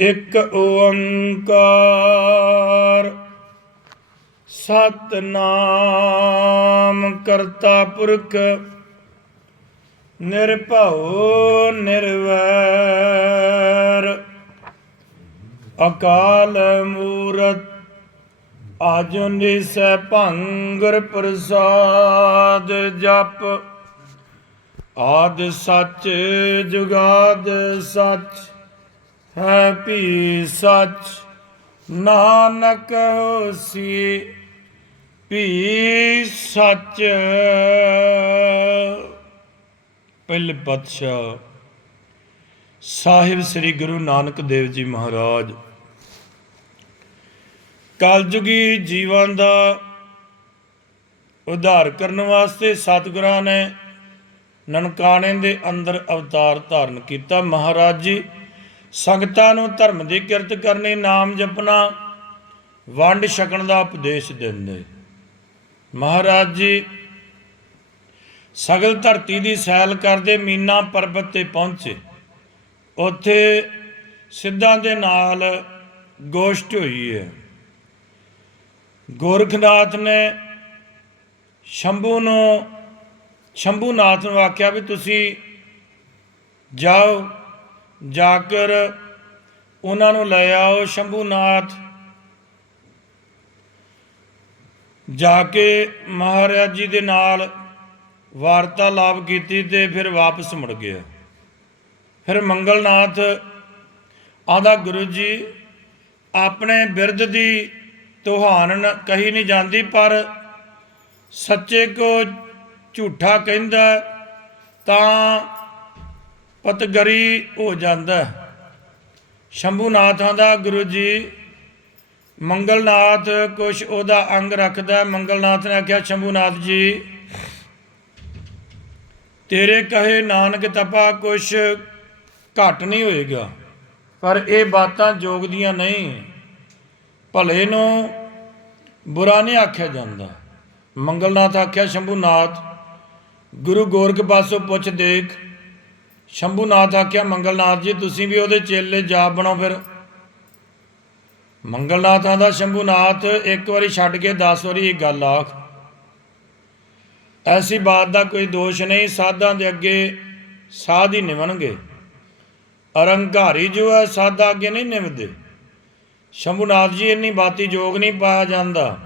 ਇੱਕ ਓੰਕਾਰ ਸਤਿਨਾਮ ਕਰਤਾ ਪੁਰਖ ਨਿਰਭਉ ਨਿਰਵੈਰ ਅਕਾਲ ਮੂਰਤ ਆਜੁਨੀ ਸੈਭੰ ਗੁਰ ਪ੍ਰਸਾਦ ਜਪ ਆਦਿ ਸੱਚ ਜੁਗਾਦ ਸੱਚ ਹੈ ਭੀ ਸੱਚ ਨਾਨਕ ਹੋਸੀ ਭੀ ਸੱਚ। ਪਹਿਲੇ ਪਾਤਸ਼ਾਹ ਸਾਹਿਬ ਸ੍ਰੀ ਗੁਰੂ ਨਾਨਕ ਦੇਵ ਜੀ ਮਹਾਰਾਜ ਕਲਯੁਗੀ ਜੀਵਾਂ ਦਾ ਉਧਾਰ ਕਰਨ ਵਾਸਤੇ ਸਤਿਗੁਰਾਂ ਨੇ ਨਨਕਾਣੇ ਦੇ ਅੰਦਰ ਅਵਤਾਰ ਧਾਰਨ ਕੀਤਾ। ਮਹਾਰਾਜ ਜੀ ਸੰਗਤਾਂ ਨੂੰ ਧਰਮ ਦੀ ਕਿਰਤ ਕਰਨੀ, ਨਾਮ ਜਪਣਾ, ਵੰਡ ਛਕਣ ਦਾ ਉਪਦੇਸ਼ ਦਿੰਦੇ। ਮਹਾਰਾਜ ਜੀ ਸਗਲ ਧਰਤੀ ਦੀ ਸੈਲ ਕਰਦੇ ਮੀਨਾ ਪਰਬਤ ਤੇ ਪਹੁੰਚੇ। ਉੱਥੇ ਸਿੱਧਾਂ ਦੇ ਨਾਲ ਗੋਸ਼ਟ ਹੋਈ ਹੈ। ਗੋਰਖਨਾਥ ਨੇ ਸ਼ੰਭੂਨਾਥ ਨੂੰ ਆਖਿਆ ਵੀ ਤੁਸੀਂ ਜਾਓ, ਜਾ ਕਰ ਉਹਨਾਂ ਨੂੰ ਲੈ ਆਓ। ਸ਼ੰਭੂਨਾਥ ਜਾ ਕੇ ਮਹਾਰਾਜ ਜੀ ਦੇ ਨਾਲ ਵਾਰਤਾਲਾਪ ਕੀਤੀ ਤੇ ਫਿਰ ਵਾਪਸ ਮੁੜ ਗਿਆ। ਫਿਰ ਮੰਗਲਨਾਥ ਆਂਦਾ ਗੁਰੂ ਜੀ ਆਪਣੇ ਬਿਰਧ ਦੀ ਤੁਹਾਨ ਕਹੀ ਨਹੀਂ ਜਾਂਦੀ, ਪਰ ਸੱਚੇ ਕੋ ਝੂਠਾ ਕਹਿੰਦਾ ਤਾਂ ਪਤਗਰੀ ਹੋ ਜਾਂਦਾ। ਸ਼ੰਭੂਨਾਥ ਆਂਦਾ ਗੁਰੂ ਜੀ ਮੰਗਲਨਾਥ ਕੁਛ ਉਹਦਾ ਅੰਗ ਰੱਖਦਾ। ਮੰਗਲਨਾਥ ਨੇ ਆਖਿਆ ਸ਼ੰਭੂਨਾਥ ਜੀ ਤੇਰੇ ਕਹੇ ਨਾਨਕ ਤਪਾ ਕੁਛ ਘੱਟ ਨਹੀਂ ਹੋਏਗਾ, ਪਰ ਇਹ ਬਾਤਾਂ ਜੋਗ ਦੀਆਂ ਨਹੀਂ। ਭਲੇ ਨੂੰ ਬੁਰਾ ਨਹੀਂ ਆਖਿਆ ਜਾਂਦਾ। ਮੰਗਲਨਾਥ ਆਖਿਆ ਸ਼ੰਭੂਨਾਥ ਗੁਰੂ ਗੋਰਖ ਪਾਸੋਂ ਪੁੱਛ ਦੇਖ। ਸ਼ੰਭੂਨਾਥ ਆਖਿਆ ਮੰਗਲਨਾਥ ਜੀ ਤੁਸੀਂ ਵੀ ਉਹਦੇ ਚੇਲੇ ਜਾਪ ਬਣੋ। ਫਿਰ ਮੰਗਲਨਾਥ ਆਂਦਾ ਸ਼ੰਭੂਨਾਥ ਇੱਕ ਵਾਰੀ ਛੱਡ ਕੇ 10 ਵਾਰੀ ਇਹ ਗੱਲ ਆਖ। ਐਸੀ ਬਾਤ ਦਾ ਕੋਈ ਦੋਸ਼ ਨਹੀਂ। ਸਾਧਾਂ ਦੇ ਅੱਗੇ ਸਾਧ ਹੀ ਨਿਵਣਗੇ, ਅਰੰਕਾਰੀ ਜੋ ਹੈ ਸਾਧਾਂ ਅੱਗੇ ਨਹੀਂ ਨਿਵਦੇ। ਸ਼ੰਭੂਨਾਥ ਜੀ ਇੰਨੀ ਬਾਤੀ ਜੋਗ ਨਹੀਂ ਪਾਇਆ ਜਾਂਦਾ।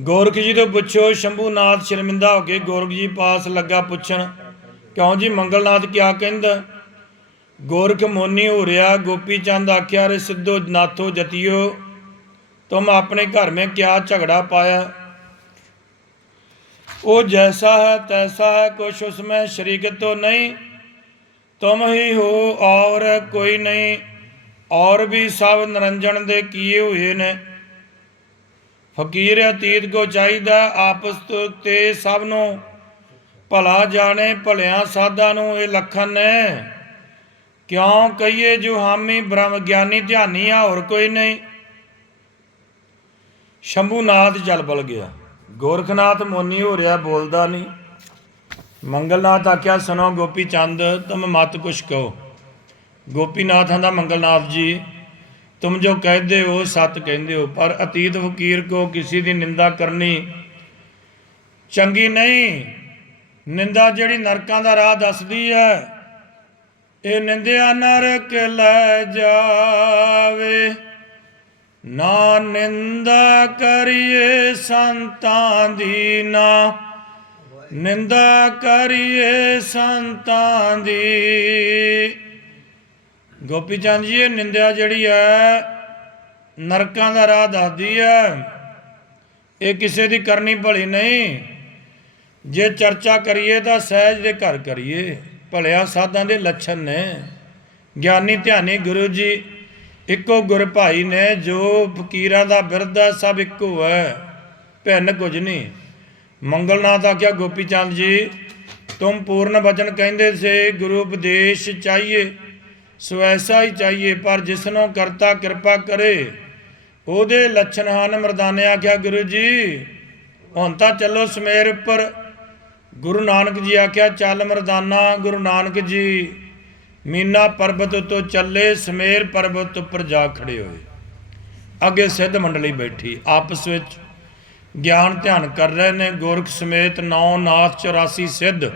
ਗੋਰਖ ਜੀ ਤੋਂ ਪੁੱਛੋ। ਸ਼ੰਭੂਨਾਥ ਸ਼ਰਮਿੰਦਾ ਹੋ ਕੇ ਗੋਰਖ ਜੀ ਪਾਸ ਲੱਗਾ ਪੁੱਛਣ, ਕਿਉਂ ਜੀ ਮੰਗਲਨਾਥ ਕਿਆ ਕਹਿੰਦਾ? ਗੋਰਖ ਮੋਨੀ ਹੋ ਰਿਹਾ। ਗੋਪੀ ਚੰਦ ਆਖਿਆ ਰੇ ਸਿੱਧੋ ਨਾਥੋ ਜਤਿਓ ਤੁਮ ਆਪਣੇ ਘਰ में क्या झगड़ा पाया? वो जैसा है तैसा है, कुछ उसमें शरीक तो नहीं, तुम ही हो और कोई नहीं, और भी सब निरंजन दे किए हुए ने। फकीर अतीत को चाहिए आपस ते सब नूं भला जाने, भलिया साधा नूं ये लखन ने। क्यों कहिए जो हामी ब्रह्म ज्ञानी ध्यानी आ, और कोई नहीं। शंभूनाथ जल बल गया। गोरखनाथ मोनी हो रहा, बोलता नहीं। मंगलनाथ आख्या सुनो गोपी चंद तुम मत कुछ कहो। गोपीनाथ आंदा मंगलनाथ जी तुम जो कहते हो सत कहते हो, पर अतीत फकीर को किसी की निंदा करनी चंगी नहीं। निंदा जिहड़ी नरकां दा राह दसदी है, ये निंदिया नरक लै जावे। ना निंदा करिए संतां दी, ना निंदा करिए संतां दी। गोपी चंद जी ये निंदा जिहड़ी है नरकां दा राह दसदी है, ये किसी दी करनी भली नहीं। जे चर्चा करिए तो सहज दे घर करिए, भलिया साधां दे लक्षण ने। ज्ञानी ध्यानी गुरु जी इको गुर भाई ने, जो फकीरां दा बिरद है सब इको है, भिन्न कुछ नहीं। मंगलनाथ आख्या गोपी चंद जी तुम पूर्ण वचन कहते से गुरु उपदेश चाहिए सो ऐसा ही चाहिए, पर जिसनों करता कृपा करे ਉਹਦੇ ਲੱਛਣ ਹਨ। ਮਰਦਾਨੇ ਆਖਿਆ ਗੁਰੂ ਜੀ ਹੁਣ ਤਾਂ ਚੱਲੋ ਸਮੇਰ ਉੱਪਰ। ਗੁਰੂ ਨਾਨਕ ਜੀ ਆਖਿਆ ਚੱਲ ਮਰਦਾਨਾ। ਗੁਰੂ ਨਾਨਕ ਜੀ मीना पर्वत तो चले, समेर पर्वत उपर जा खड़े होए। अगे सिद्ध मंडली बैठी आपस विच ज्ञान ध्यान कर रहे ने। गोरख समेत 9 नाथ 84 सिद्ध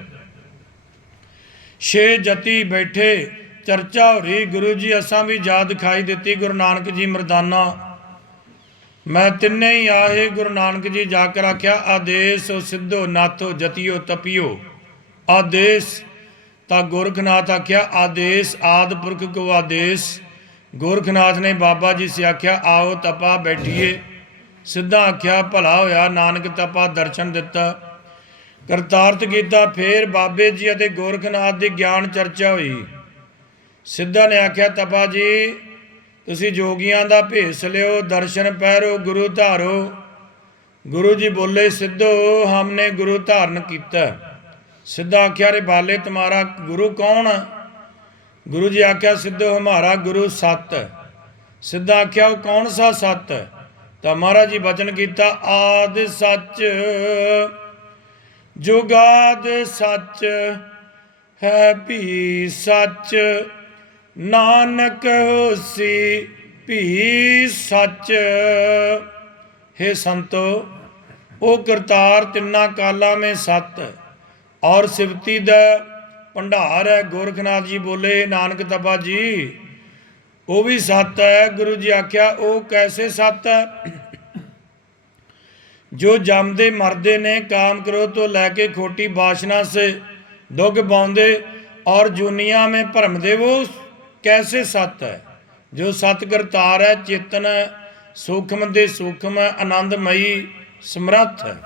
6 जति बैठे। चर्चा हो रही गुरु जी असां भी जा दिखाई दिती गुरु नानक जी मरदाना। मैं तिन्ने ही आए गुरु नानक जी जाकर आख्या आदेश सिद्धो नाथो जतियो तपियो। आदेश ता गोरखनाथ आख्या आदेश आद पुरख को आदेश। गोरखनाथ ने बाबा जी से आख्या आओ तपा बैठिए। सिद्धा आख्या भला होया नानक तपा दर्शन दिता करतारथ कीता। फिर बाबे जी अते गोरखनाथ की ज्ञान चर्चा हुई। सिद्धा ने आख्या तपा जी तुसी जोगियां दा भेस लियो दर्शन पैरो गुरु धारो। गुरु जी बोले सिद्धो हमने गुरु धारण किया। सिद्धा आख्या रे बाले तुम्हारा गुरु कौन? गुरु जी आख्या सिद्धो हमारा गुरु सत। सिद्धा आख्या वो कौन सा सत? तो महाराज जी वचन किया आद सच जुगाद सच है भी सच नानक होसी भी सच। हे संतो ओ करतार तिन्ना काला में सत और सिवती दा भंडार है। गोरखनाथ जी बोले नानक तपा जी वो भी सत है। गुरु जी आख्या वो कैसे सत है? जो जमदे मरदे ने काम करो तो लैके खोटी वासना से दुख बांधे और जुनिया में भरमदे वो कैसे सत है? जो सत करतार है चेतन सूक्ष्म दे सूक्ष्म आनंदमयी समर्थ है।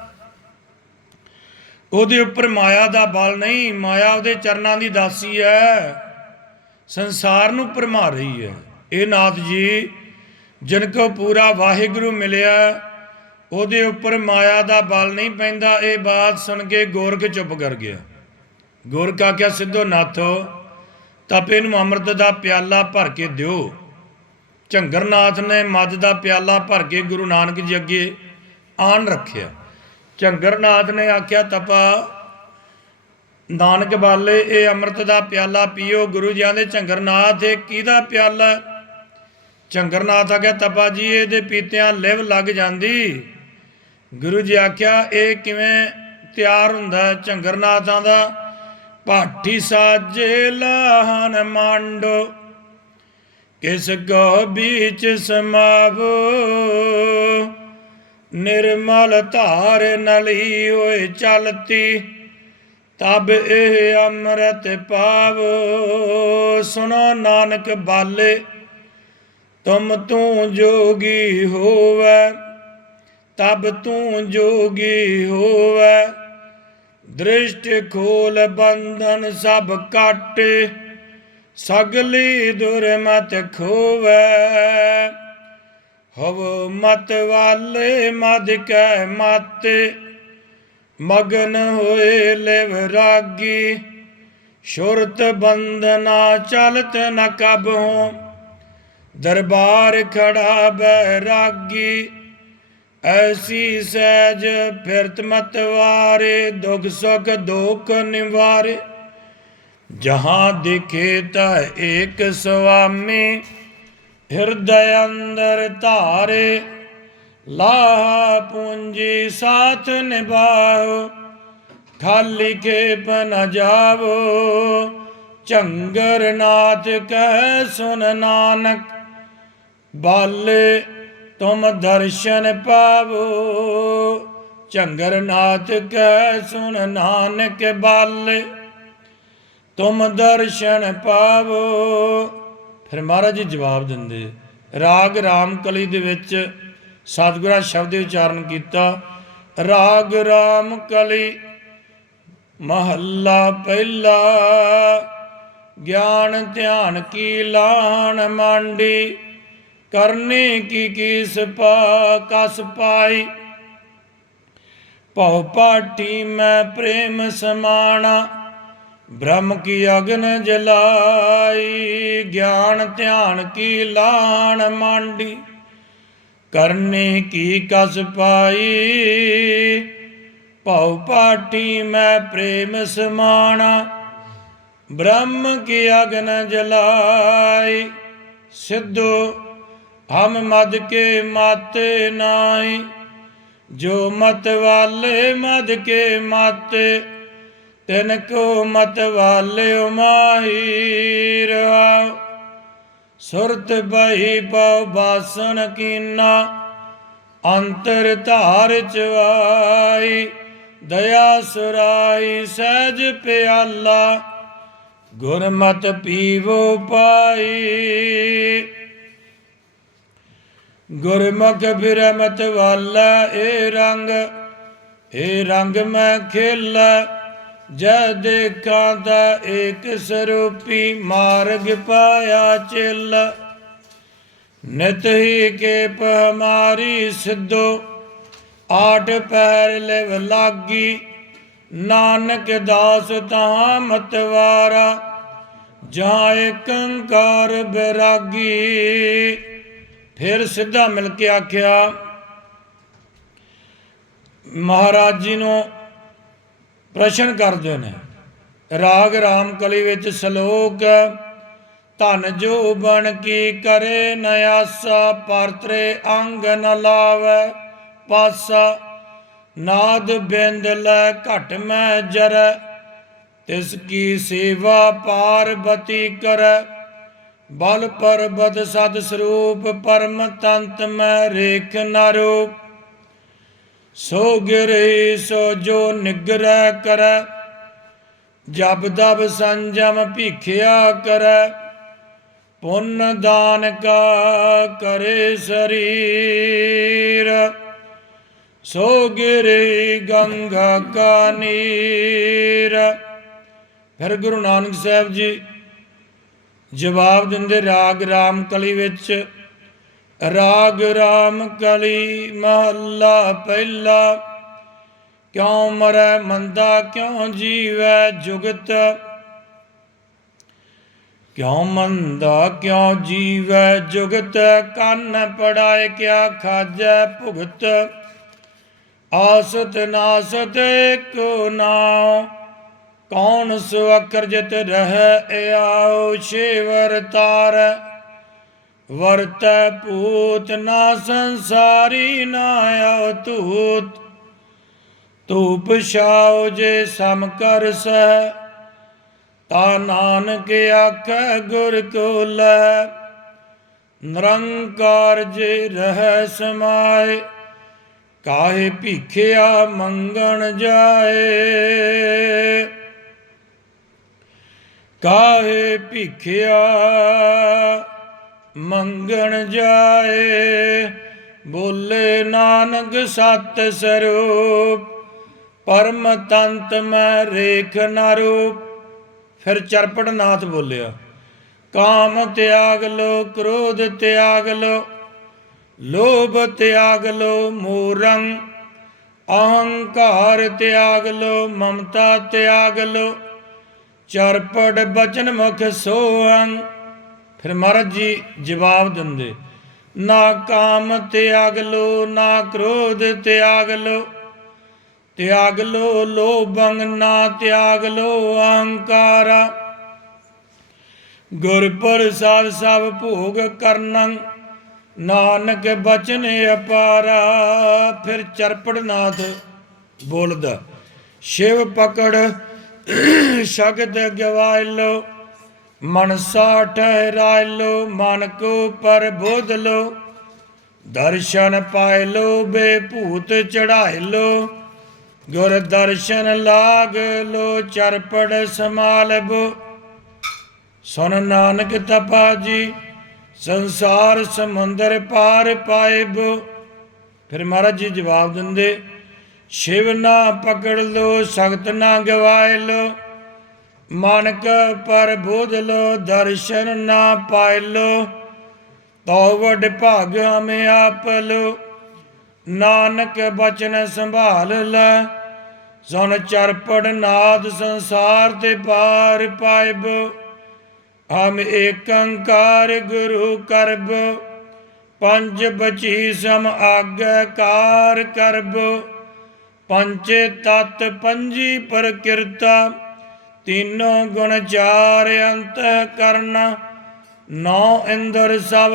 ਉਹਦੇ ਉੱਪਰ ਮਾਇਆ ਦਾ ਬਲ ਨਹੀਂ। ਮਾਇਆ ਉਹਦੇ ਚਰਨਾਂ ਦੀ ਦਾਸੀ ਹੈ ਸੰਸਾਰ ਨੂੰ ਭਰਮਾ ਰਹੀ ਹੈ। ਇਹ ਨਾਥ ਜੀ ਜਿਨ ਕੋ ਪੂਰਾ ਵਾਹਿਗੁਰੂ ਮਿਲਿਆ ਉਹਦੇ ਉੱਪਰ ਮਾਇਆ ਦਾ ਬਲ ਨਹੀਂ ਪੈਂਦਾ। ਇਹ ਬਾਤ ਸੁਣ ਕੇ ਗੋਰਖ ਚੁੱਪ ਕਰ ਗਿਆ। ਗੋਰਖ ਆਖਿਆ ਸਿੱਧੋ ਨਾਥੋ ਤਪੇ ਨੂੰ ਅੰਮ੍ਰਿਤ ਦਾ ਪਿਆਲਾ ਭਰ ਕੇ ਦਿਓ। ਝੰਗਰਨਾਥ ਨੇ ਮੱਧ ਦਾ ਪਿਆਲਾ ਭਰ ਕੇ ਗੁਰੂ ਨਾਨਕ ਜੀ ਅੱਗੇ ਆਣ ਰੱਖਿਆ। ਝੰਗਰਨਾਥ ਨੇ ਆਖਿਆ ਤਪਾ ਨਾਨਕ ਬਾਲੇ ਇਹ ਅੰਮ੍ਰਿਤ ਦਾ ਪਿਆਲਾ ਪੀਓ। ਗੁਰੂ ਜੀ ਆਂਦੇ ਝੰਗਰਨਾਥ ਇਹ ਕਿਹਦਾ ਪਿਆਲਾ? ਝੰਗਰਨਾਥ ਆਖਿਆ ਤਪਾ ਜੀ ਇਹਦੇ ਪੀਤਿਆਂ ਲਿਵ ਲੱਗ ਜਾਂਦੀ। ਗੁਰੂ ਜੀ ਆਖਿਆ ਇਹ ਕਿਵੇਂ ਤਿਆਰ ਹੁੰਦਾ? ਝੰਗਰਨਾਥਾਂ ਦਾ ਭਾਠੀ ਸਾਜੇ ਲਾਹਨ ਮਾਂਡੋ किस को बीच समावो निर्मल धार नली होए चलती तब एह अमृत पावो। सुनो नानक बाले तुम तू जोगी होवे तब तू जोगी होवे। दृष्टि खोल बंधन सब काटे सगली दुर्मत खोवै। हव मत वाले मद कै माते मगन होए लिव रागी। शुरत बंदना चलत न कब हो दरबार खड़ा बैरागी। ऐसी सहज फिरत मतवारे दुख सुख दोख निवारे। जहाँ दिखे तह एक स्वामी हृदय अंदर तारे। लाहा पूंजी साथ निभाओ खाली खेप न जावो। ਝੰਗਰਨਾਥ कह सुन नानक बाले तुम दर्शन पावो। ਝੰਗਰਨਾਥ कह सुन नानक बाले तुम दर्शन पावो। फिर महाराज जी जवाब देंदे राग राम कली दे विच सतगुਰਾਂ शब्द उच्चारण किया। राग राम कली महला पहला ज्ञान ध्यान की लान मांडी। करने की किस कस पाई भव पाठी मैं प्रेम समाना। ब्रह्म की अग्न जलाई ज्ञान ध्यान की लान मांडी। करने की कस पाई भव पाठी मैं प्रेम समाना। ब्रह्म की अग्न जलाई। सिद्धो हम मद के माते नाई। जो मत वाले मद के माते तिनको मत वाले माही रहाओ। सुरत बही पव बासन कीना अंतर धार चवाई। दया सुराई सहज प्याला गुरमत पीवो पाई। गुरमुख बिरमत वाला ए रंग मैं खेला। जय देखा ता एक स्वरूपी मार्ग पाया चेला। नित ही केप हमारी सिद्धो आठ पहर लिव लागी। नानक दास तहाँ मतवारा जहाँ एक अंकार बैरागी। फिर सिद्धा मिल के आख्या महाराज जी ਨੂੰ ਪ੍ਰਸ਼ਨ ਕਰਦੇ ਨੇ। ਰਾਗ ਰਾਮ ਕਲੀ ਵਿੱਚ ਸ਼ਲੋਕ। ਧਨ ਜੋ ਬਣ ਕੀ ਕਰੇ ਨ ਆਸਾ। ਪਰਤਰੇ ਅੰਗ ਨ ਲਾਵੈ ਪਾਸਾ। ਨਾਦ ਬਿੰਦ ਲੈ ਘਟ ਮੈਂ ਜਰੈ। ਤਿਸ ਕੀ ਸੇਵਾ ਪਾਰਬਤੀ ਕਰੈ। बल परबत सद स्वरूप परम तंत में रेख न रूप। सो गिरही सो जो निग्रह करे। जब दब संजम भीखिया करे। पुण्य दान का करे शरीर। सो गिरही गंगा का नीर। फिर गुरु नानक साहब जी जवाब दिंदे राग राम कली विच। राग राम कली महला पहला। क्यों मरै मंदा क्यों जीवै जुगत। क्यों मंदा क्यों जीवै जुगत। कन्न पढ़ाए क्या खाजै भुगत। आसत नासत को नाम। कौन सो अकरजत रह आओ। शेवर तार वर्त पूत ना संसारी ना आओ तूत। धूप छाओ जे सम कर सह। ता नानक आख गुर को लह। निरंकार जे रह समाए। काहे भीखिया मंगण जाए। काहे भीखिया मंगण जाए। बोले नानक सत स्वरूप परम तंत में रेख न रूप। फिर चरपट नाथ बोलिया काम त्याग लो क्रोध त्याग लो। लोभ त्याग लो मोरंग। अहंकार त्याग लो ममता त्याग लो। चरपट बचन मुख सोहं। फिर महाराज जी जवाब देंदे ना काम त्याग लो ना क्रोध त्याग लो। त्याग लो लोभंग ना त्याग लो अहंकारा। गुर प्रसाद सब भोग करनं। नानक बचन अपारा। फिर चरपट नाथ बोलदा शिव पकड़ शगत गवाय लो। मनसा ठहराय लो मन को प्रबोध लो। दर्शन पाय लो बेभूत चढ़ाए लो। गुर दर्शन लाग लो चरपट समालबो। सुन नानक तपा जी संसार समुंदर पार पाएबो। फिर महाराज जी जवाब देंदे शिव ना पकड़ लो सख्त ना गवाए लो। मन का प्रबोध लो दर्शन ना पाए लो। तो वड भाग हमें आप लो। नानक बचन संभाल लै। सुन चरपट नाद संसार ते पार पाएबो। हम एक अंकार गुरु करबो। पंच बची सम आज्ञाकार करबो। पंचे तत् पंजी प्रकृता तीनों गुण चार अंत करना, नौ इंद्र सब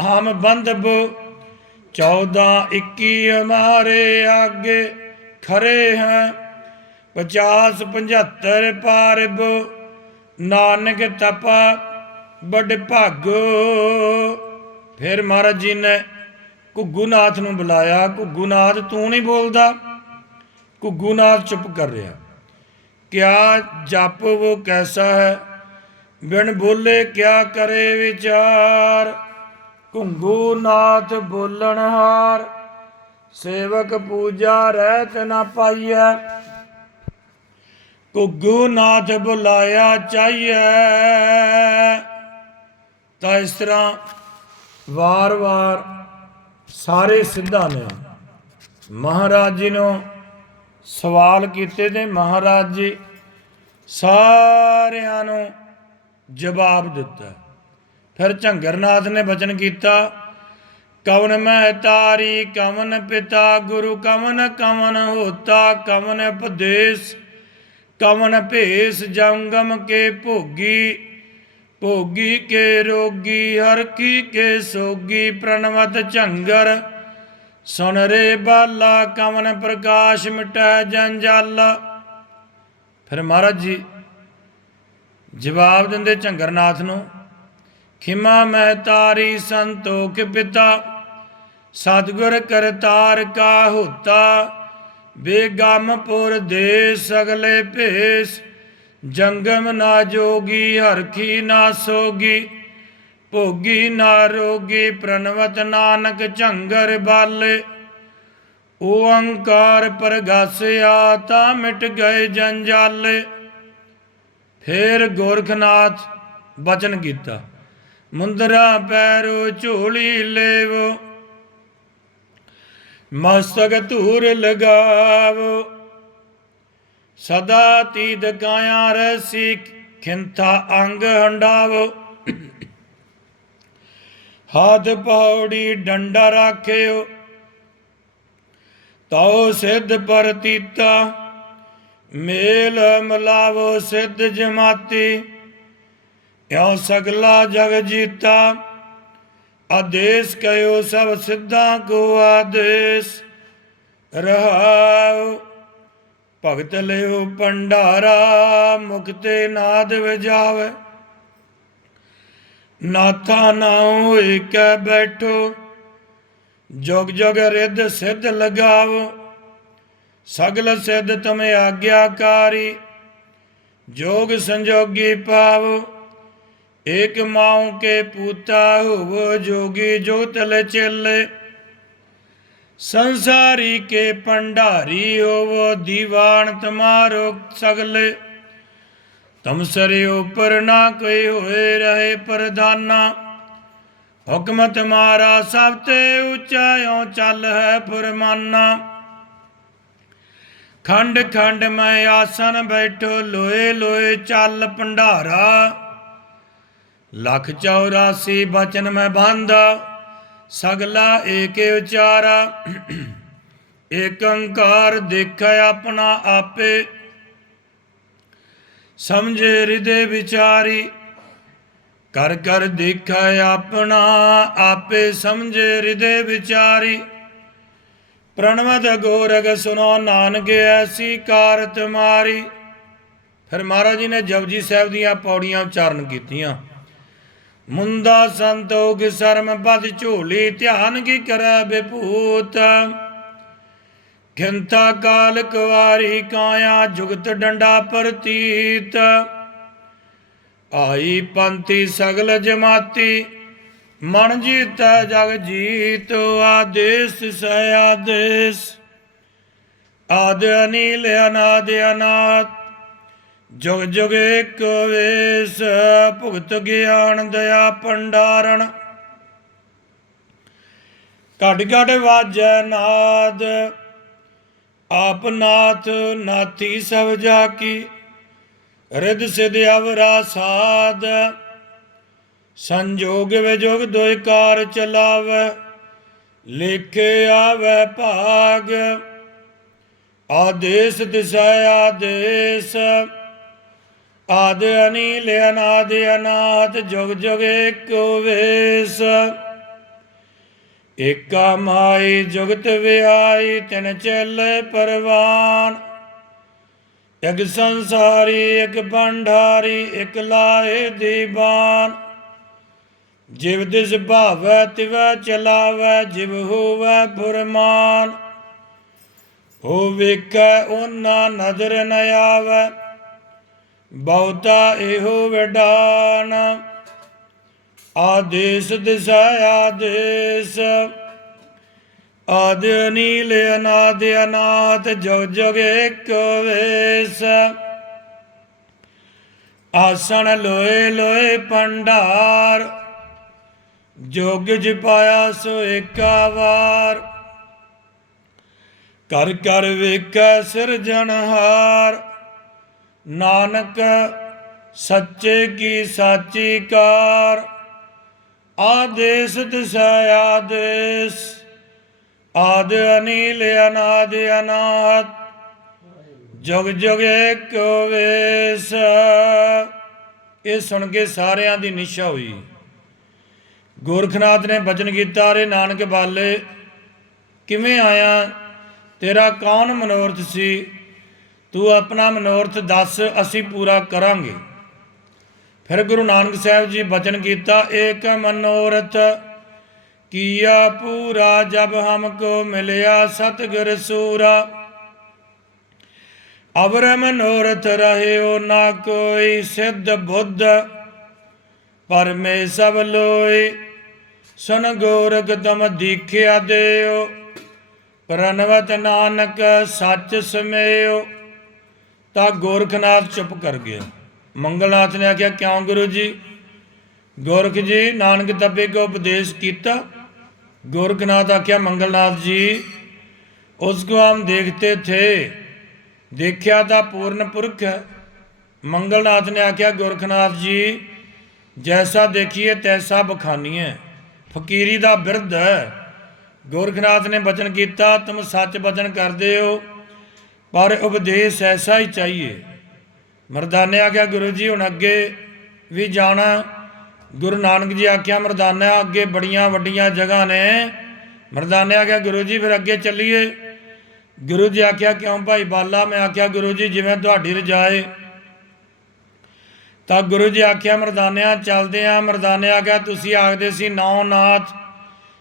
हम बंधबो, 14-21 हमारे आगे खरे हैं, 50-75 पारबो, नानक तपा बड़ भागो। फिर महाराज जी ने घुग्गूनाथ ਨੂੰ ਬੁਲਾਇਆ। ਘੁੱਗੂਨਾਥ ਤੂੰ ਨਹੀਂ ਬੋਲਦਾ? ਘੁੱਗੂਨਾਥ ਚੁੱਪ ਕਰ ਰਿਹਾ। क्या जप वो कैसा है, बिन बोले क्या करे विचार, घुंगूनाथ बोलनहार, सेवक पूजा रहत ना पाइए, घुग्गूनाथ बुलाया चाहिए। तो इस तरह वार वार सारे सिद्धां ने महाराज जी ने सवाल किए थे। महाराज जी सारिਆਂ ਨੂੰ जवाब दिता। फिर झंगरनाथ ने बचन किया, कवन महतारी कवन पिता गुरु, कवन कवन होता कवन उपदेश, कवन भेष जंगम के भोगी, भोगी के रोगी हर की के सोगी, प्रणवत झंगर सुन रे बाला, कवन प्रकाश मिटै जंजाला। फिर महाराज जी जवाब देंदे झंगरनाथ नूं, खिमा महतारी संतोख पिता, सतगुर करतार का होता, बेगमपुर देश सगले भेष, जंगम ना जोगी हरखी ना सोगी, भोगी ना रोगी प्रणवत नानक झंगर बाले, ओंकार परगासिया ता मिट गए जंजाले। फिर गोरखनाथ बचन किया, मुंदरा पैरो झोली लेवो, मस्तक धूर लगावो, सदा तीद काया रसी, खिंथा अंग हंडावो, हाथ पौड़ी डंडा राख्यो, तो सिद्ध परतीता, मेल मिलावो सिद्ध जमाती, यो सगला जग जीता, आदेश कहो सब सिद्धा को आदेश, रहाओ भगत लियो भंडारा, मुक्ते नाद बजावे, नाथा नाओ एक बैठो, जोग जोग रिद सिद्ध लगाओ, सगल सिद्ध तुम्हें आज्ञाकारी, जोग संजोगी पावो, एक माओ के पूता हो जोगी जो तले चले, संसारी के भंडारी हो वो दीवान तुम्हारो सगले, तुम सरे ऊपर ना कोई होए रहे प्रधाना, हुक्म तुम्हारा सब ते ऊंचा यो चल है फरमाना, खंड खंड में आसन बैठो लोए लोए चल भंडारा, 184 बचन में बांधा सगला एक उचारा, एक अंकार देखे अपना आपे, समझे हृदय विचारी, कर कर देखा अपना आपे, समझे हृदय विचारी, प्रणवत गोरख सुनो नानक ऐसी कार तुम्हारी। फिर महाराज जी ने जपजी साहब दियाँ पौड़ियाँ उच्चारण कीतियां। मुंदा संतोख शर्म बद झोली, ध्यान की करे विभूत, खिंथा काल कुवारी काया, जुगत डंडा प्रतीत, आई पंथी सगल जमाती, मन जीता जग जीत, आदेश सह आदेश, आद अनिल अनाद अनाथ, जुग जुग एक वेश, भुगत ज्ञान दया भंडारण, घट घट वाजै नाद, आप नाथ नाथी सब जाकी, रिद सिद्ध अवरा साध, संजोग विजोग दोय कार चलावै, लेखे आवे भाग, आदेश दिशा आदेश, आदि अनील अनादि अनाथ जुग जुग एको वेश। एका माई जुगत व्याई तिन चेले परवान। एक संसारी एक भंडारी एक लाए दीवान। जिव दिस भावै तिवै चलावै जिव होवै फुरमान। हो वेखै ओना नदर न आवै बहुता एहो वडान। आदेश दिशा आदेश आदि अनील अनादि अनाथ जुग जुग एक वेश। आसन लोए लोए भंडार जोग जपाया सो एका वार। कर कर वेखै सिरजनहार नानक सच्चे की साची कार। आदेश दिशा आदेश आदि अनील अनादि अनाथ जुग जुग एक वेश। ये सुन के सारिਆਂ ਦੀ ਨਿਸ਼ਾ ਹੋਈ। ਗੋਰਖਨਾਥ ਨੇ ਬਚਨ ਕੀਤਾ, ਰੇ ਨਾਨਕ ਬਾਲੇ ਕਿਵੇਂ ਆਇਆ, ਤੇਰਾ ਕੌਣ ਮਨੋਰਥ ਸੀ, ਤੂੰ ਆਪਣਾ ਮਨੋਰਥ ਦੱਸ, ਅਸੀਂ ਪੂਰਾ ਕਰਾਂਗੇ। ਫਿਰ ਗੁਰੂ ਨਾਨਕ ਸਾਹਿਬ ਜੀ ਬਚਨ ਕੀਤਾ, ਏਕ ਮਨੋਰਥ ਕੀਆ ਪੂਰਾ ਜਬ ਹਮਕੋ ਮਿਲਿਆ ਸਤਿਗੁਰ ਸੂਰਾ। ਅਵਰ ਮਨੋਰਥ ਰਹਿਓ ਨਾ ਕੋਈ ਸਿੱਧ ਬੁੱਧ ਪਰਮੇ ਸਭ ਲੋਈ। ਸੁਨ ਗੋਰਖ ਤੁਮ ਦੀਖਿਆ ਦਿਓ ਪ੍ਰਣਵਤ ਨਾਨਕ ਸੱਚ ਸਮੇਓ। ਤਾਂ ਗੋਰਖਨਾਥ ਚੁੱਪ ਕਰ ਗਿਆ। ਮੰਗਲਨਾਥ ਨੇ ਆਖਿਆ, ਕਿਉਂ ਗੁਰੂ ਜੀ? ਗੋਰਖ ਜੀ ਨਾਨਕ ਤੱਬੇ ਕੋ ਉਪਦੇਸ਼ ਕੀਤਾ। गोरखनाथ आख्या, मंगलनाथ जी उसको हम देखते थे, देखा था पूर्ण पुरख है। मंगलनाथ ने आख्या, गोरखनाथ जी जैसा देखिए तैसा बखानिए, फकीरी का बिरध है। गोरखनाथ ने बचन किया, तुम सच बचन करते हो पर उपदेश ऐसा ही चाहिए। मरदाने आख्या, गुरु जी हुण अगे भी जाना। गुरु नानक जी आख्या, मरदाना अगे बड़िया वड्डिया जगह ने। मरदाने आख्या, गुरु जी फिर अगे चलीए। गुरु जी आख्या, क्यों भाई बाला? मैं आख्या, गुरु जी जिवें तुहाडी रजाए। तो गुरु जी आख्या, मरदाने चलते हैं। मरदाने आख्या, तुसीं आखदे सी 9 नाथ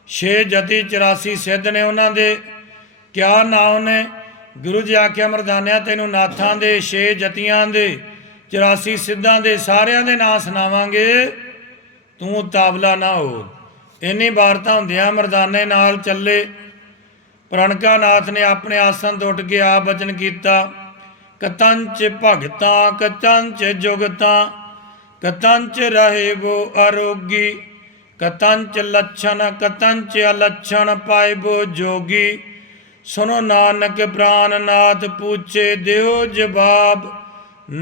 6 जति 84 सिद्ध ने, उन्हां दे क्या नाम ने? गुरु जी आख्या, मरदाने तैनूं नाथां दे 6 जतियां दे 84 सिद्धां दे सारियां दे नाम सुणावांगे, तू उतावला ना हो। इन्नी वारता होंदियां मरदाने नाल चले। प्रणका नाथ ने अपने आसन तो उठ के आप बचन किया, कतंच भगतां कतंच जुगतां कतंच रहे वो आरोगी। कतंच लक्षण कतंच अलक्षण पाए वो जोगी। सुनो नानक प्राणनाथ पूछे दियो जवाब,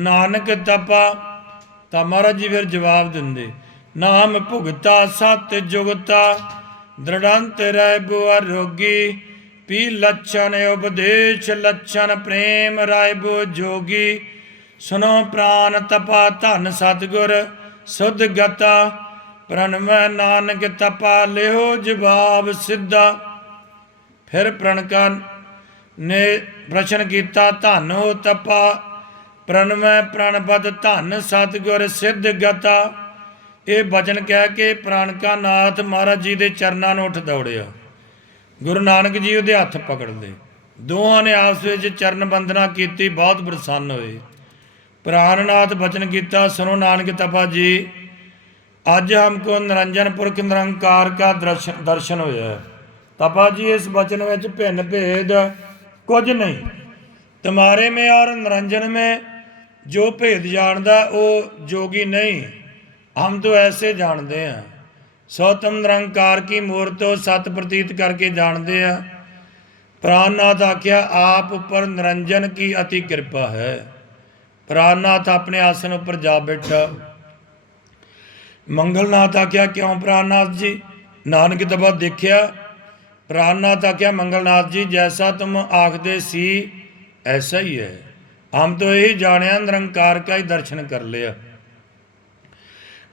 नानक तपा। तो महाराज जी फिर जवाब देंदे, नाम भुगता सत जुगता दृढ़ंत रहबो आरोगी। पी लक्षण उपदेश लक्षण प्रेम रायबो जोगी। सुनो प्राण तपा धन सतगुर सुध गता। प्रणव नानक तपा लिहो जवाब सिद्धा। फिर प्रणका ने प्रश्न किया, धन हो तपा प्रणव प्रणपद धन सतगुर सिद्ध गता। ये बचन कह के प्राणका नाथ महाराज जी के चरणों में उठ दौड़िया। गुरु नानक जी उहदे हथ पकड़ ले, दोहां ने आपस में चरण वंदना की, बहुत प्रसन्न हुए। प्राणनाथ बचन किया, सुनो नानक तपा जी, अज हमको निरंजन पुरख निरंकार का दर्शन होया है। तपा जी इस वचन में भिन्न भेद कुछ नहीं, तुम्हारे में और निरंजन में जो भेद जानता वो जोगी नहीं, हम तो ऐसे जानते हैं। सो तुम निरंकार की मूर्त सत प्रतीत करके जानते हैं। प्राणनाथ आख्या, आप ऊपर निरंजन की अति कृपा है। प्राणनाथ अपने आसन ऊपर जा बैठा। मंगलनाथ आख्या, क्यों प्राणनाथ जी? नानक तपा देखिया। प्राणनाथ आख्या, मंगलनाथ जी जैसा तुम आखदे सी ऐसा ही है। हम तो यही जानिया निरंकार का ही दर्शन कर लिया।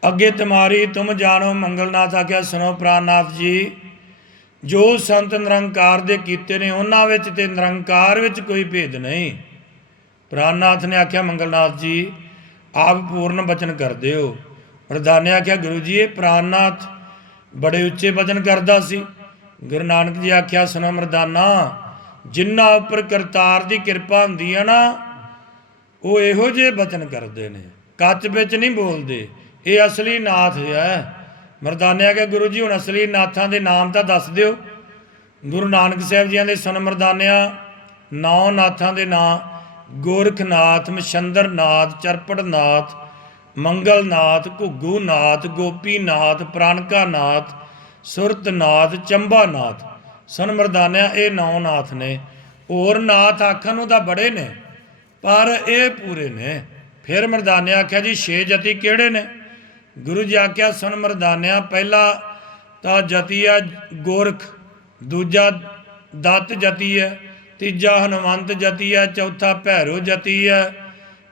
अगे तुम्हारी तुम जानो मंगलनाथ आख्या सुनो प्राणनाथ जी, जो संत निरंकार दे कीते ने उन्हां विच ते निरंकार विच कोई भेद नहीं। प्राणनाथ ने आख्या मंगलनाथ जी आप पूर्ण बचन करदे हो। प्रधान ने आख्या गुरु जी ये प्राणनाथ बड़े उच्चे बचन करदा सी। गुरु नानक जी आख्या सुनो मरदाना, जिन्हां उपर करतार दी किरपा हुंदी है ना वो इहो जे बचन करते हैं, कच बिच नहीं बोलते। ये असली नाथ है। मरदाने आख्या गुरु जी हुण असली नाथां दे नाम तां दस दिओ। गुरु नानक साहब जी दे सन मरदानिया 9 नाथां दे नाम गोरखनाथ, मछंदरनाथ, चरपड़नाथ, मंगलनाथ, घुग्गूनाथ, गोपीनाथ, प्राणकानाथ, सुरतनाथ, चंबानाथ। सन मरदानिया ये 9 नाथ ने। होर नाथ आखन नूं तां बड़े ने पर ये पूरे ने। फिर मरदाने आख्या जी 6 जति किहड़े ने? गुरु जी आख्या सुन मरदानिया, पहला तो जति है गोरख, दूजा दत्त जति है, तीजा हनुमंत जति है, चौथा भैरो जति है,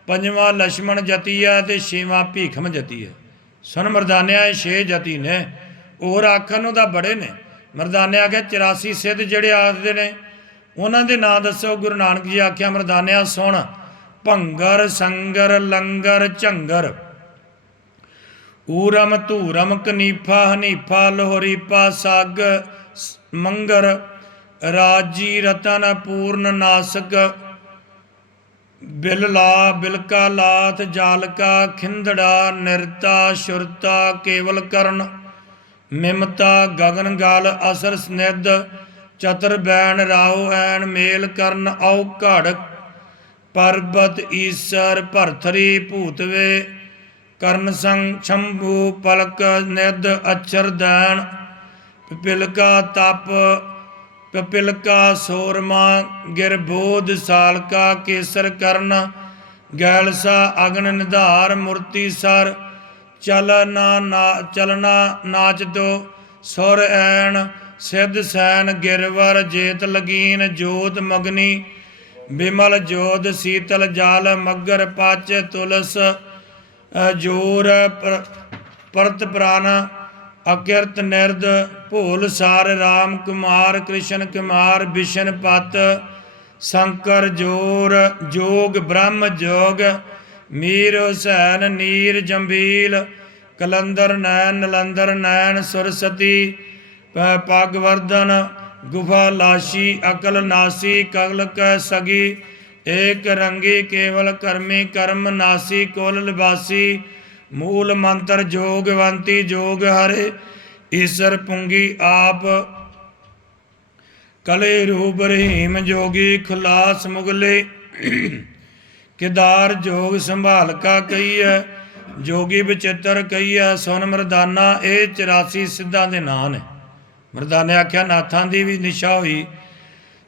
पंजवां लक्ष्मण जति है, तो छेवां भीखम जति है। सुन मरदानिया 6 जति ने। और आखन नूं तां बड़े ने। मरदाने आख्या 84 सिद्ध जिहड़े आखदे ने उन्हां दे नाम दसो। गुरु नानक जी आख्या मरदानिया सुन, भंगर, संगर, लंगर, झंगर, ऊरम, धूरम, कनीफा, हनीफा, लोहरीपा, साग, मंगर, राजी, रतन, पूर्ण, नासक, बिलला, बिलका, लात, जालका, खिंदड़ा, निरता, शुरता, केवल करण, मिमता, गगन गाल, असर, स्निध, चतर, बैन, राव, ऐन, मेल, करण, औ, घड़, पर्वत, ईसर, भरथरी, भूतवे, कर्ण, संग, शंभु, पलक, निध, अक्षर, दैन, पिपिलका, तप, पिपिलका, सोरमा, गिरबोध, सालका, केसर, कर्ण, गैलसा, अग्न, निधार, मूर्ति, सर, चलना, नाच दो, सुर, ऐन, सिद्ध, सैन, गिरवर, जेत, लगीन, जोत, मगनी, बिमल, जोध, शीतल, जाल, मगर, पच, तुलस, जोर, परत, प्राण, अकिरत, निरद, भोल, सार, राम कुमार, कृष्ण कुमार, बिशन, पत, शंकर, जोर, जोग, ब्रह्म जोग, मीर, हुसैन, नीर, जंबील, कलंदर, नैन, नलंदर, नैन, सुरसती, पगवर्धन, गुफा, लाशी, अकल, नासी, कगलक, सगी, एक रंगी, केवल कर्मी, कर्म नासी, कुल लिबासी, मूल मंत्र, जोगवंती, जोग हरे, ईश्वर पुंगी, आप कले रूप, रहीम जोगी, खुलास मुगले, केदार जोग, संभाल का कही है, जोगी बचित्र कही है। सुन मरदाना ये 84 सिद्धां दे नाम ने। मरदाने आख्या नाथां दी भी निशा हुई,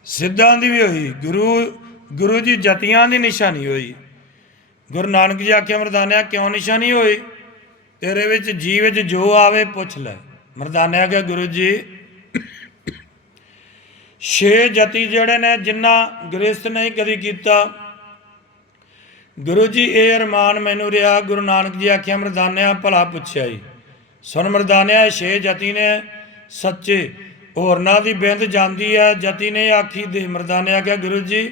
सिद्धां दी भी हुई, गुरु जी जतियां दी निशा नहीं हुई। गुरु नानक जी आख्या मरदाने क्यों निशा नहीं हुई? तेरे विच जी विच जो आवे पुछ लै। मरदाने आख्या गुरु जी 6 जति जिहड़े ने जिन्ना गृहस्थ नहीं कदी कीता। गुरु जी ये अरमान मैनू रहा। गुरु नानक जी आख्या मरदानिया भला पुछया ही। सुन मरदानिया 6 जति ने सच्चे, होरना की बिंद जाती है, जति ने आखी दे। मरदाने आख्या गुरु जी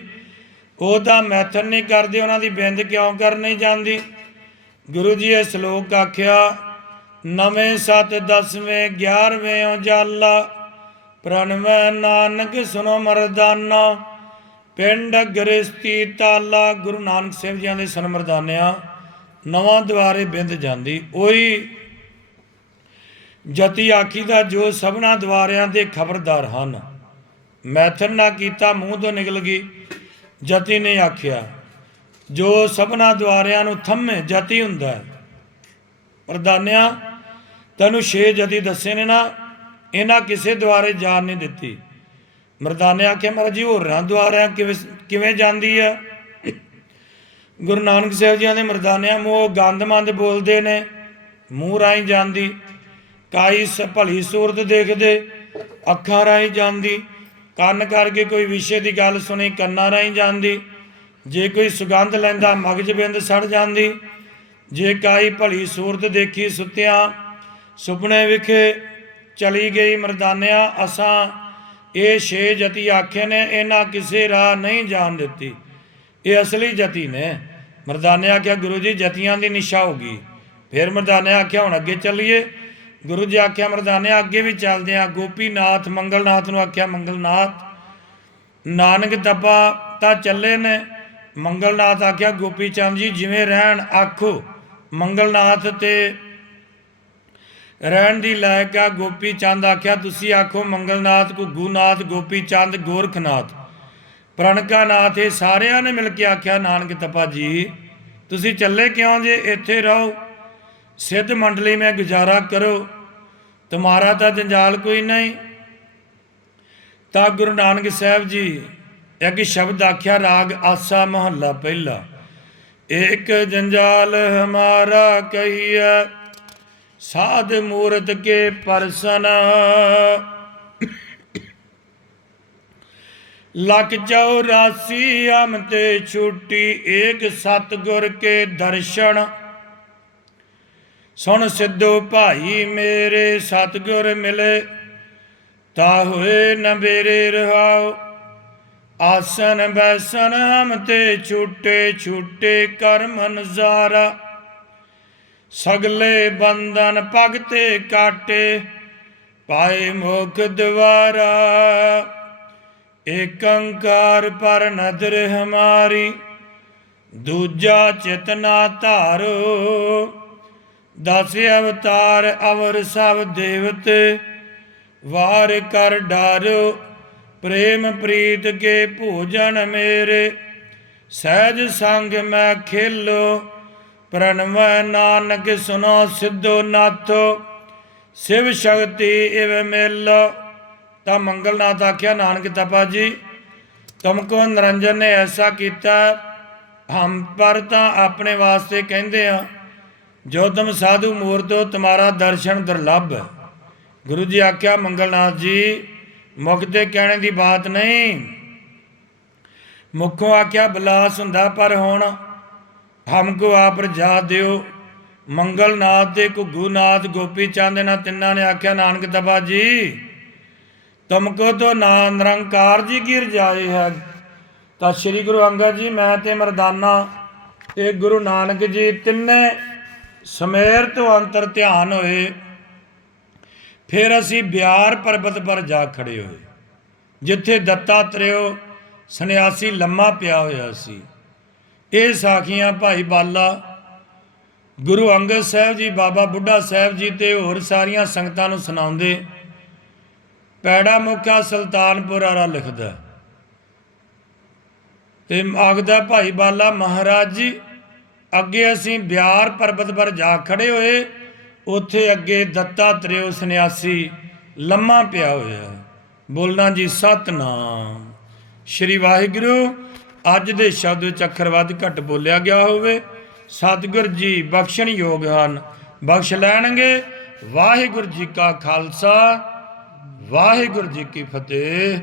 वो तो मैथन नहीं करते, उन्होंने बिंद क्यों कर नहीं जाती? गुरु जी ये श्लोक आख्या, नवें 7 10वें 11वें उजाला, प्रणवै नानक सुनो मरदाना, पिंड गृहस्थी ताला। गुरु नानक साहब जी के सन मरदानिया नवां द्वारे बिंद जाती। ओही जति आखी दा जो सबना द्वारियां दे खबरदार हन। मैथन ना कीता मूँह तो निकल गई। जति ने आख्या जो सबना द्वारियां नूं थम्मे जति हुंदा है। प्रधानिया तैनूं 6 जति दसे ने ना, इन्हां किसे द्वारे जान नहीं दिती। मरदाने आख्या महाराज जी होरां द्वारियां किवें जांदी है? गुरु नानक साहब जी ने मरदानिया मूँह गंदमंद बोलते ने, मूँह राही जाती। काई भली सूरत देखते, अखां राही जाती। कन्न करके कोई विषय की गल सुनी, कन्ना राही जाती। ਜੇ ਕੋਈ ਸੁਗੰਧ ਲੈਂਦਾ ਮਗਜ ਬਿੰਦ ਸੜ ਜਾਂਦੀ। ਜੇ ਕਾਈ ਭਲੀ ਸੂਰਤ ਦੇਖੀ ਸੁੱਤਿਆਂ, ਸੁਪਨੇ ਵਿਖੇ ਚਲੀ ਗਈ ਮਰਦਾਨਿਆਂ। ਅਸਾਂ ਇਹ 6 ਜਤੀ ਆਖੇ ਨੇ, ਇਹਨਾਂ ਕਿਸੇ ਰਾਹ ਨਹੀਂ ਜਾਣ ਦਿੱਤੀ। ਇਹ ਅਸਲੀ ਜਤੀ ਨੇ। ਮਰਦਾਨੇ ਆਖਿਆ ਗੁਰੂ ਜੀ ਜਤੀਆਂ ਦੀ ਨਿਸ਼ਾ ਹੋ ਗਈ। ਫਿਰ ਮਰਦਾਨੇ ਆਖਿਆ ਹੁਣ ਅੱਗੇ ਚੱਲੀਏ। ਗੁਰੂ ਜੀ ਆਖਿਆ ਮਰਦਾਨੇ ਅੱਗੇ ਵੀ ਚੱਲਦੇ ਆ। ਗੋਪੀਨਾਥ ਮੰਗਲਨਾਥ ਨੂੰ ਆਖਿਆ ਮੰਗਲਨਾਥ। ਨਾਨਕ ਤਪਾ ਤਾਂ ਚੱਲੇ ਨੇ। ਮੰਗਲਨਾਥ ਆਖਿਆ ਗੋਪੀ ਚੰਦ ਜੀ ਜਿਵੇਂ ਰਹਿਣ ਆਖੋ। ਮੰਗਲਨਾਥ ਤੇ ਰਹਿਣ ਦੀ ਲਾਇਕ ਆ। ਗੋਪੀ ਚੰਦ ਆਖਿਆ ਤੁਸੀਂ ਆਖੋ ਮੰਗਲਨਾਥ, ਘੁੱਗੂਨਾਥ, ਗੋਪੀ ਚੰਦ, ਗੋਰਖਨਾਥ, ਪ੍ਰਣਕਾਨਾਥ। ਇਹ ਸਾਰਿਆਂ ਨੇ ਮਿਲ ਕੇ ਆਖਿਆ ਨਾਨਕ ਤਪਾ ਜੀ ਤੁਸੀਂ ਚੱਲੇ ਕਿਉਂ ਜੇ? ਇੱਥੇ ਰਹੋ, ਸਿੱਧ ਮੰਡਲੀ में ਗੁਜ਼ਾਰਾ ਕਰੋ, ਤੁਮਾਰਾ ਤਾਂ ਜੰਜਾਲ ਕੋਈ ਨਹੀਂ। ਤਾਂ ਗੁਰੂ ਨਾਨਕ ਸਾਹਿਬ ਜੀ ਇੱਕ ਸ਼ਬਦ ਆਖਿਆ, ਰਾਗ ਆਸਾ ਮਹੱਲਾ ਪਹਿਲਾ। ਇੱਕ ਜੰਜਾਲ ਹਮਾਰਾ ਕਹੀਐ, ਸਾਧ ਮੂਰਤ ਕੇ ਪਰਸਨ। लख 84 हम ते छूटी, एक सतगुर के दर्शन। सुन सिद्धो भाई मेरे, सतगुर मिले ता हुए न बेरे रहाओ। आसन बैसन हम ते छूटे, छूटे कर्म नजारा। सगले बंधन भगते काटे, पाए मुख द्वारा। एक अंकार पर नदर हमारी, दूजा चेतना धारो। 10 अवतार अवर सब देवते, वार कर डारो। प्रेम प्रीत के भोजन मेरे, सहज संग मैं खेलो। प्रणवै नानक सुनो सिद्धो नाथो, शिव शक्ति इव मेलो। ਤਾਂ ਮੰਗਲਨਾਥ ਆਖਿਆ ਨਾਨਕ ਤਪਾ ਜੀ ਤੁਮਕੋ ਨਿਰੰਜਨ ਨੇ ਐਸਾ ਕੀਤਾ, ਹਮ ਪਰ ਤਾਂ ਆਪਣੇ ਵਾਸਤੇ ਕਹਿੰਦੇ ਆ। ਜੋ ਤੁਮ ਸਾਧੂ ਮੂਰਤ ਹੋ ਤੁਮਾਰਾ ਦਰਸ਼ਨ ਦੁਰਲਭ ਹੈ। ਗੁਰੂ ਜੀ ਆਖਿਆ ਮੰਗਲਨਾਥ ਜੀ ਮੁਖ ਤੇ ਕਹਿਣੇ ਦੀ ਬਾਤ ਨਹੀਂ। ਮੁਖੋਂ ਆਖਿਆ ਬਿਲਾਸ ਹੁੰਦਾ, ਪਰ ਹੁਣ ਹਮਕੋ ਆਪ ਰਜਾ ਦਿਓ। ਮੰਗਲਨਾਥ ਤੇ ਘੁੱਗੂਨਾਥ, ਗੋਪੀ ਚੰਦ ਇਹਨਾਂ ਤਿੰਨਾਂ ਨੇ ਆਖਿਆ ਨਾਨਕ ਤਪਾ ਜੀ ਤੁਮਕੋ ਤੋਂ ਨਾ ਨਿਰੰਕਾਰ ਜੀ ਕੀ ਰਜਾਈ ਹੈ। ਤਾਂ ਸ੍ਰੀ ਗੁਰੂ ਅੰਗਦ ਜੀ, ਮੈਂ ਤੇ ਮਰਦਾਨਾ ਤੇ ਗੁਰੂ ਨਾਨਕ ਜੀ ਤਿੰਨੇ ਸਮੇਰ ਤੋਂ ਅੰਤਰ ਧਿਆਨ ਹੋਏ। ਫਿਰ ਅਸੀਂ ਬਿਆਰ ਪਰਬਤ ਪਰ ਜਾ ਖੜੇ ਹੋਏ, ਜਿੱਥੇ ਦੱਤਾਤਰੇਓ ਸੰਨਿਆਸੀ ਲੰਮਾ ਪਿਆ ਹੋਇਆ ਸੀ। ਇਹ ਸਾਖੀਆਂ ਭਾਈ ਬਾਲਾ, ਗੁਰੂ ਅੰਗਦ ਸਾਹਿਬ ਜੀ, ਬਾਬਾ ਬੁੱਢਾ ਸਾਹਿਬ ਜੀ ਤੇ ਹੋਰ ਸਾਰੀਆਂ ਸੰਗਤਾਂ ਨੂੰ ਸੁਣਾਉਂਦੇ। ਪੈੜਾ ਮੁਖਾ ਸੁਲਤਾਨਪੁਰ ਵਾਲਾ ਲਿਖਦਾ ਤੇ ਆਖਦਾ ਭਾਈ ਬਾਲਾ ਮਹਾਰਾਜ ਜੀ ਅੱਗੇ ਅਸੀਂ ਬਿਆਰ ਪਰਬਤ ਪਰ ਜਾ ਖੜੇ ਹੋਏ, ਉੱਥੇ ਅੱਗੇ ਦੱਤਾਤਰੇਓ ਸੰਨਿਆਸੀ ਲੰਮਾ ਪਿਆ ਹੋਇਆ। ਬੋਲਣਾ ਜੀ ਸਤਨਾਮ ਸ਼੍ਰੀ ਵਾਹਿਗੁਰੂ। ਅੱਜ ਦੇ ਸ਼ਬਦ ਵਿੱਚ ਅੱਖਰ ਵੱਧ ਘੱਟ ਬੋਲਿਆ ਗਿਆ ਹੋਵੇ, ਸਤਿਗੁਰ ਜੀ ਬਖਸ਼ਣ ਯੋਗ ਹਨ, ਬਖਸ਼ ਲੈਣਗੇ। ਵਾਹਿਗੁਰੂ ਜੀ ਕਾ ਖਾਲਸਾ, ਵਾਹਿਗੁਰੂ ਜੀ ਕੀ ਫਤਿਹ।